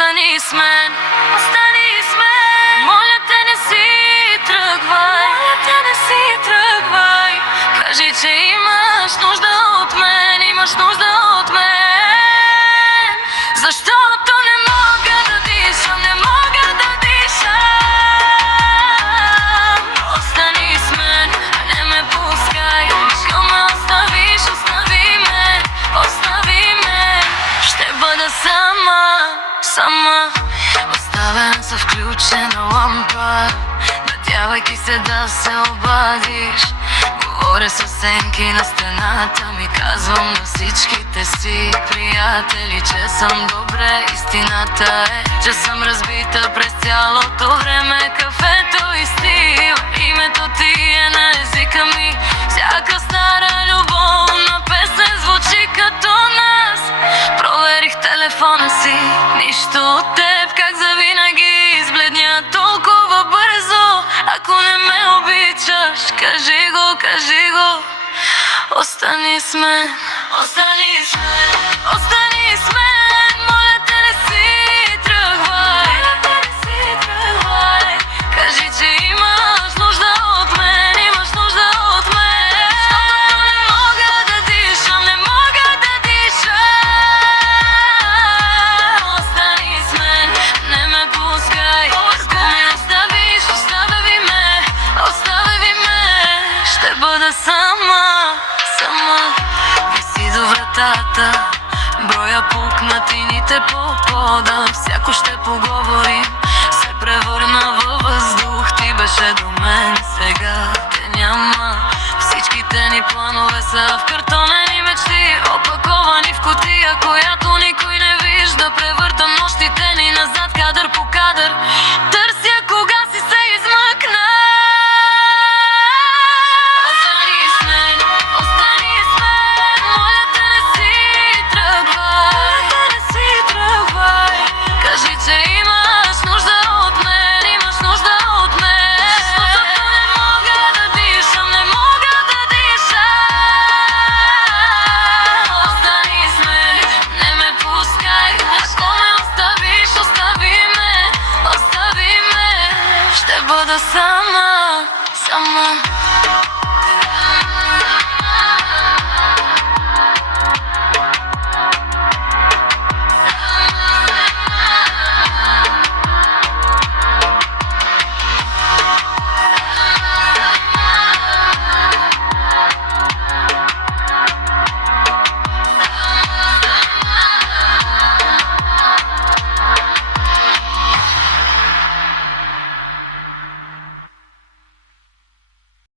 остани с мен, остани с мен. Моля те, не си тръгвай, моля те, не си тръгвай. Кажи, че имаш нужда от мен, имаш нужда от мен. Защото не мога да дишам, не мога да дишам. Остани с мен, не ме пускай. Ако ме оставиш, остави ме, остави ме. Ще бъда сама, сама. Оставен с включена лампа, надявайки се да се обадиш. Говоря със сенки на стената ми, казвам на всичките си приятели, че съм добре. Истината е, че съм разбита през цялото време. Кафето и стил, името ти е на езика ми. Всяка стара любовна песен звучи като нас. Проверих телефона си, нищо от теб, как завинаги избледня толкова бързо. Ако не ме обичаш, кажи го, кажи го. Остани с мен, остани с мен, остани с мен. Моля те, не си тръгвай, моля те, не си тръгвай. Кажи, че имаш нужда от мен, имаш нужда от мен. Защото не мога да дишам, не мога да дишам. Остани с мен, не ме пускай. Ако ме оставиш, остави ме, остави ме. Ще бъда сама, сама. Виси до вратата, броя пукнатините по пода. Всяко ще поговорим се превърна във въздух. Ти беше до мен, сега те няма. Всичките ни планове са в картонени мечти, опаковани в кутия, която никой не вижда. Превъртам нощите ни назад, кадър по кадър. Търся кога си се измъкна. Остани с мен, остани с мен. Моля те, не си тръгвай, моля те, не си тръгвай. Кажи, че имаш нужда от мен, имаш нужда от мен. Защото не мога да дишам, не мога да дишам. Остани с мен, не ме пускай. Ако ме оставиш, остави ме, остави ме. Ще бъда сам.